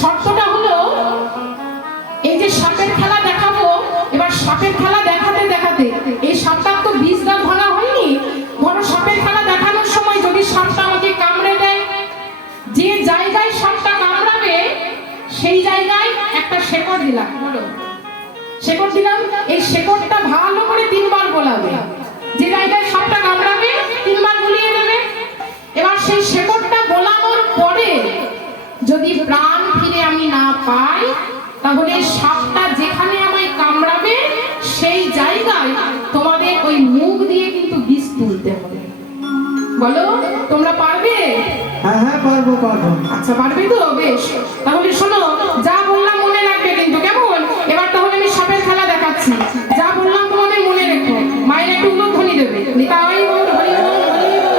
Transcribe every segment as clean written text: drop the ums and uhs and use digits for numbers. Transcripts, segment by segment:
শর্তটা হলো এই যে সাপের খেলা দেখাবো, এবার সাপের খেলা দেখাতে দেখাতে এই সাপটার তো বিষ দাঁত ভাঙা হয়নি। ধরো সাপের খেলা দেখানোর সময় যদি সাপটা আমাকে কামড়ে দেয়, যে জায়গায় সাপটা কামড়াবে সেই জায়গায় একটা শেকড় দিলাম, বলো শেকড় দিলাম, এই শেকড়টা ভালো করে 3 বার গোলাবে, যে জায়গায় সাপটা কামড়াবে 3 বার গুলিয়ে নেবে। এবার সেই শেকড়টা গোলানোর পরে যদি প্রাণ ফিরে আমি না পাই, তাহলে সাপটা যেখানে আমায় কামড়াবে সেই জায়গায় তোমাদের ওই মুখ দিয়ে কিন্তু বিষ তুলতে হবে। বলো তোমরা পারবে? হ্যাঁ হ্যাঁ পারবো পারবো। আচ্ছা পারবে তো, বেশ। তাহলে শোনো, যা বললাম মনে রাখবে কিন্তু, কেমন? এবার তাহলে আমি সাপের খেলা দেখাচ্ছি, যা বললাম তোমাদের মনে রেখো। মায়ের একটু উলধ্বনি দেবে, নিতাই গৌর হরি বল, হরি বল।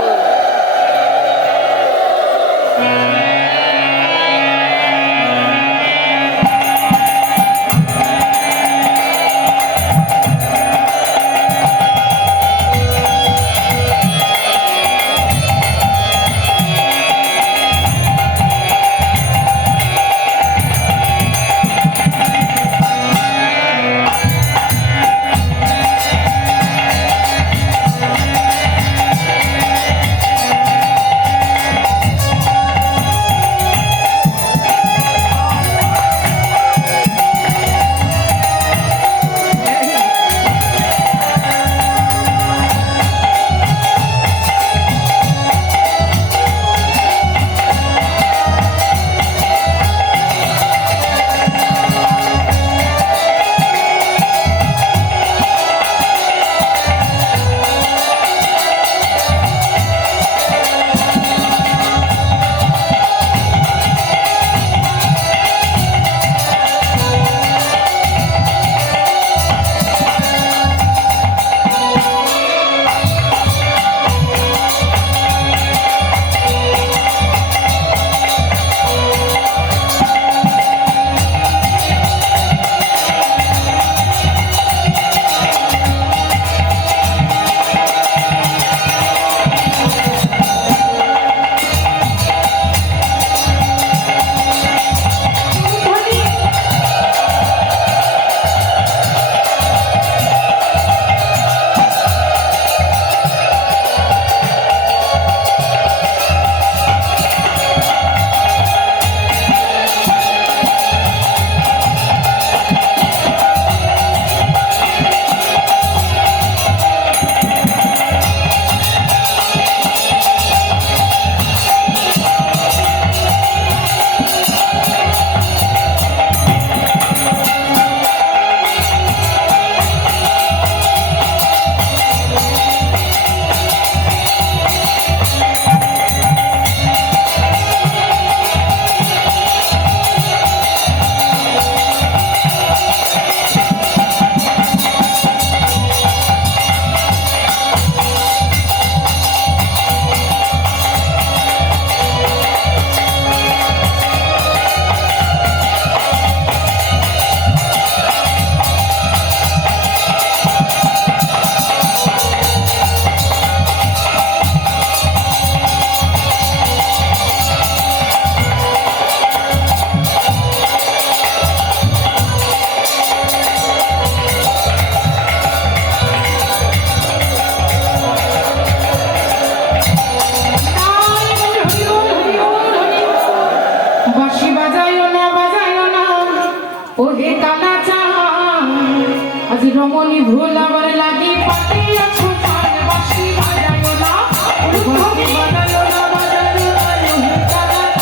রমণী ভোলাবার লাগি পাতি আছো কান, বাঁশি বাজায়ো না, বাঁশি বাজায়ো না, বাজায়ো না লোহে কালাচা।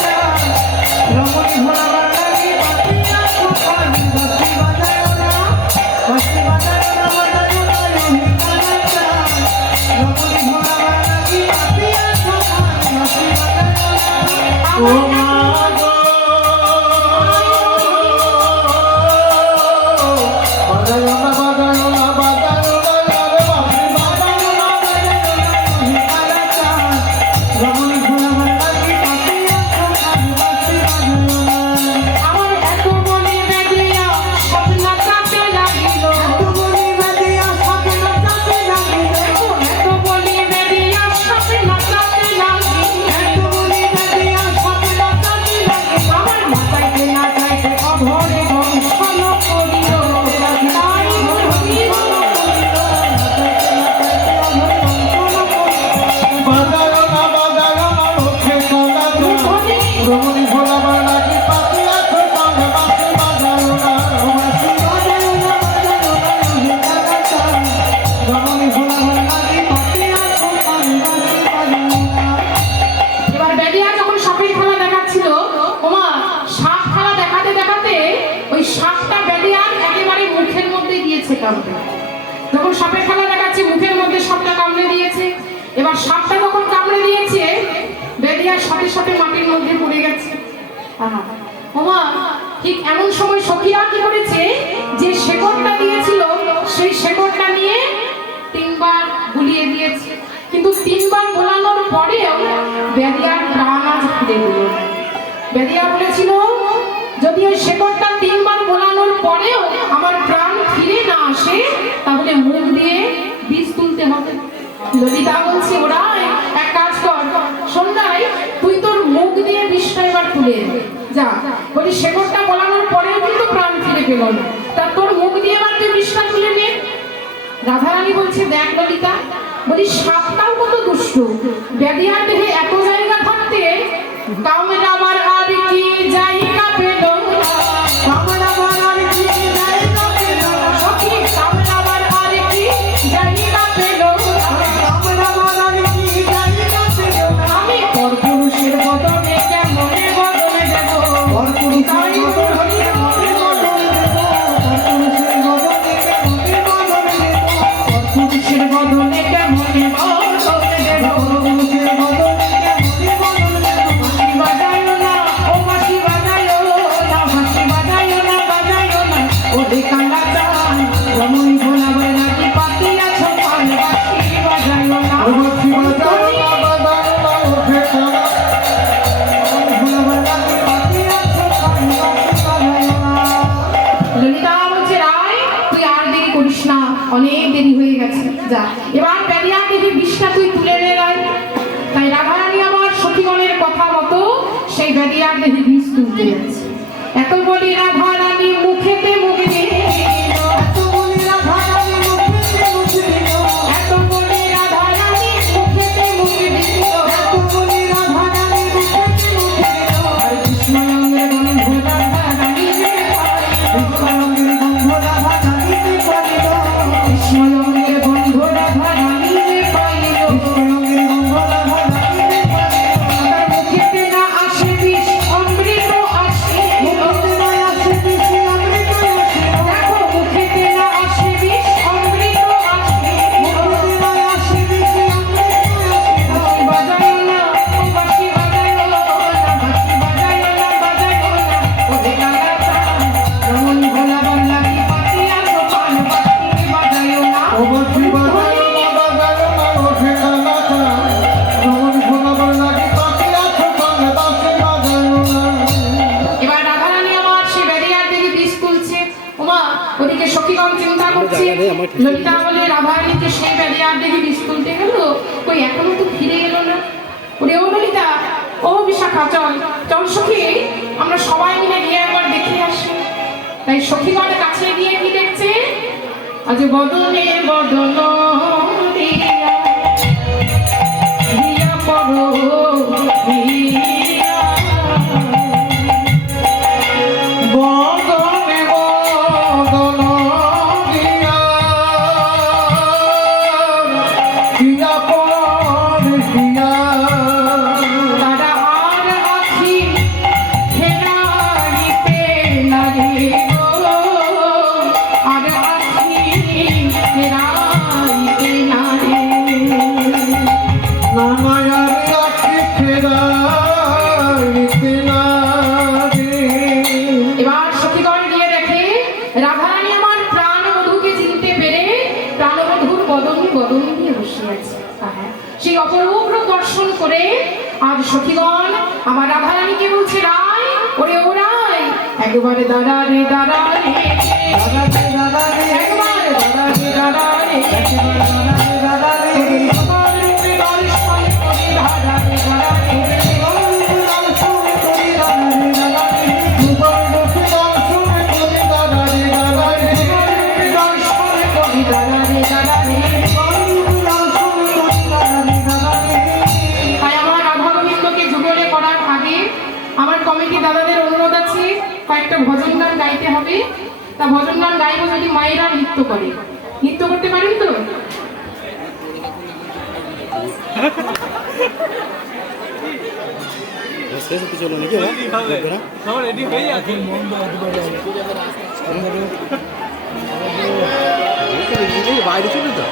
রমণী ভোলাবার লাগি পাতি আছো কান, বাঁশি বাজায়ো না, বাঁশি বাজায়ো না, বাজায়ো না লোহে কালাচা। রমণী ভোলাবার লাগি পাতি আছো কান, বাঁশি বাজায়ো না। ও মা গো বাজায়ো না, কামড়ে। যখন সাপের খেলা দেখাচ্ছে, মুখের মধ্যে সাপটা কামড়ে দিয়েছে। এবার সাপটা যখন কামড়ে দিয়েছে, বেরিয়ার সাথে সাথে মাটির মধ্যে পড়ে গেছে। আহা, ওমা, ঠিক এমন সময় সখীরা কি করেছে, যে শেকড়টা দিয়েছিল সেই শেকড়টা নিয়ে 3 বার গুলিয়ে দিয়েছে। কিন্তু 3 বার গোলানোর পরেও বেরিয়ার প্রাণ আজ ফিরে এলো। বেরিয়া বলেছিল, যদি ওই শেকড়টা 3 বার গোলানোর পরেও আমার প্রাণ ফিরে না আসে, তাহলে মুখ দিয়ে বীজ তুলতে হবে। ললিতা বলছে, ওরা এক কাজ কর, সন্ধ্যায় তুই তোর মুখ দিয়ে বিষটা এবার তুলে এনে যা। বলি শেকড়টা গোলানোর পরেও কিন্তু প্রাণ ফিরে পেল না, তা তোর মুখ দিয়ে এবার তুই বিষটা তুলে নে। রাধারানী বলছে, দেখ ললিতা, বলি সাপটাও কত দুষ্ট, বেদিয়ার দেহে এত জায়গা থাকতে কামড়াবার আর কি জায়গা পেল না, কামড়াবার আর কি জায়গা পেল না, সখী কামড়াবার আর কি জায়গা পেল না, কামড়াবার আর কি জায়গা পেল না। আমি পরপুরুষের বদনে কেমনে বদনে দেব, পরপুরুষের বদনে কেমনে বদনে দেব, পরপুরুষের বদনে কেমনে বদনে দেব, পরপুরুষের বদনে কেমনে বদনে দেব, পরপুরুষের বদনে কেমনে বদনে দেব। বাঁশি বাজায়ো না, ও বাঁশি বাজায়ো না, বাঁশি বাজায়ো না, বাজায়ো না, ও দেখালা চান রমণী ভোলাবার নাকি পাতিয়াছো পান, বাঁশি বাজায়ো না, ও বাঁশি বাজায়ো না, বাজায়ো না, ওঠে কানা, ভোলাবার নাকি পাতিয়াছো পান, বাঁশি বাজায়ো না। ললিতা বলছে, রায় তুই আর দেরি করিস না, অনেক দেরি হয়ে গেছে, যা এবার বেরিয়া থেকে বিষটা তুই তুলে নে রায়। তাই রাধারানী আমার সখীগণের কথা মতো সেই বেরিয়ার দেহে বিষ তুলতে যাচ্ছে। এত বলি রাধারানী মুখেতে মুখ দিল, এত বলি রাধারানী মুখেতে মুখ দিল, এত বলি রাধারানী মুখেতে মুখ দিল, এত বলি রাধারানী মুখেতে মুখ দিল। আর কৃষ্ণরঙের গন্ধ রাধারানী যে পায়, কৃষ্ণরঙের গন্ধ রাধারানীতে পাইল, কৃষ্ণরঙের গন্ধ রাধারানী যে পাইল, কৃষ্ণরঙের গন্ধ রাধারানীতে পাইল। তার মুখেতে না আসে বিষ, অমৃত আসে, মুখেতে না আসে বিষ, অমৃত আসে, দেখো মুখেতে না আসে বিষ, অমৃত আসে। মুখেতে না আসে বিষ, অমৃত আসে। বাঁশি বাজায়ো না, ও বাঁশি বাজায়ো না, বাঁশি বাজায়ো না, বাজায়ো না, ও দেখালা চান রমণী ভোলাবার নাকি পাতিয়াছো পান, বাঁশি বাজায়ো না, ও বাঁশি বাজায়ো না, বাজায়ো না, ওঠে কানা চান, রমণী ভোলাবার নাকি পাতিয়াছো পান, বাঁশি বাজায়ো না। এবার রাধারানী আমার সে বেরিয়ার দিকে বীজ তুলছে। ওমা, ওদিকে সখীগণ চিন্তা করছে, ললিতা বলে রাধারানীকে সেই বেরিয়ার দিকে বীজ তুলতে গেল, কই এখনো তো ফিরে এলো না। ওরে ও ললিতা, ও বিশাখা, চল চল সখী, আমরা সবাই মিলে গিয়ে একবার দেখে আসি। তাই সখীগণ কাছে গিয়ে কি দেখছে, আজ বদনে বদন দিয়া দিয়া পড়ো দিয়া, বদনে বদন দিয়া, দিয়া পর দিয়া, তারা আর আখি হেরাইতে নারে গো, আর আখি হেরাইতে নারে। নানায়ার আখি ফেরাইতে না রে। এবার সখীগণ গিয়ে দেখে রাধারানী আমার প্রাণবধূকে চিনতে পেরে প্রাণবধূর বদন বদন দিয়ে বসে আছে। হ্যাঁ, সেই অপরূপ রূপ দর্শন করে আজ সখীগণ আমার রাধারানীকে বলছে, রায় ওরে ও রায়, একবারে দাঁড়া রে দাঁড়া রে, দাদা রে দাদা রে, একবারে দাঁড়া রে দাঁড়া রে, একেবারে দাদা রে দাদা রে, তোমার রূপে দর্শন করে দাঁড়া রে দাঁড়া রে, দর্শন করি দাদা রে দাদা রে, তোমার রূপে দর্শন করি দাদা রে দাদা রে, তোমার রূপে দর্শন করে দাঁড়া রে দাঁড়া রে। তোমার রূপে দর্শন করি দাদা রে দাদা রে। তাই আমার রাধা গোবিন্দকে যুগলে করার আগে আমার কমিটি দাদাদের অনুরোধ আছে, কয়েকটা ভজন গান গাইতে হবে। তা ভজন গান গাইবো যদি মায়েরা নৃত্য করে, নৃত্য করতে পারেন তো? শেষ হতে চলো নাকি ওরা? লাগবে না? সব রেডি হয়ে আছে। বাইরে চলে তো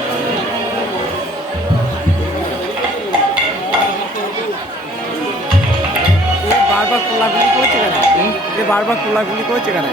বারবার কোলাগুলি করেছে কেন বারবার কোলাগুলি করেছে কেন